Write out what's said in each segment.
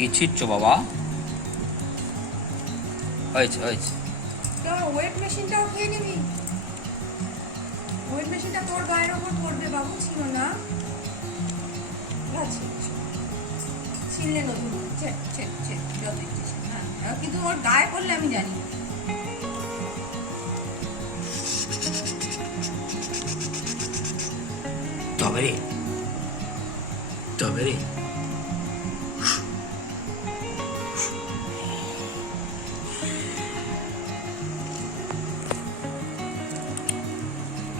কি ছিটছো বাবা? হয়েছে হয়েছে। ওয়েট মেশিনটাও খেয়ে নিবি। ওয়েট মেশিনটা তোর গায়ের ওপর পড়বে বাবু, ছিল না? ছিনলে নতুন যত ইচ্ছে। হ্যাঁ, কিন্তু ওর গায়ে পড়লে আমি জানি। তবে রে তবে রে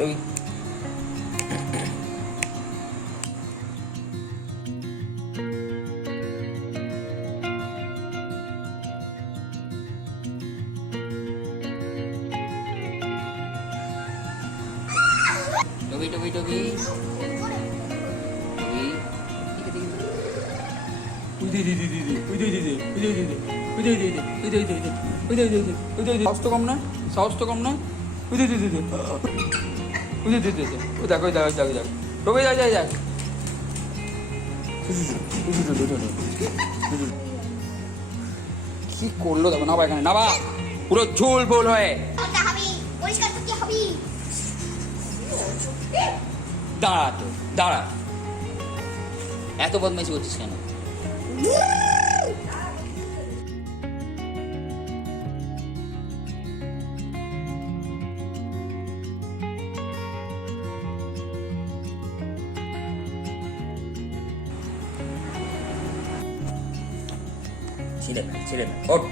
ওই টবি টবি টবি সাহস তো কম নয়, সাহস তো কম নয়। দেখো দেখো দেখো দেখো টবি যাক যাক যাক। কি করলো দেখো, নাবা এখানে নাবা, পুরো ঝোল বোল হয়ে। দাঁড়া তো দাঁড়া, এত বদমাইশি করছিস কেন? ছেড়ে না ওঠ।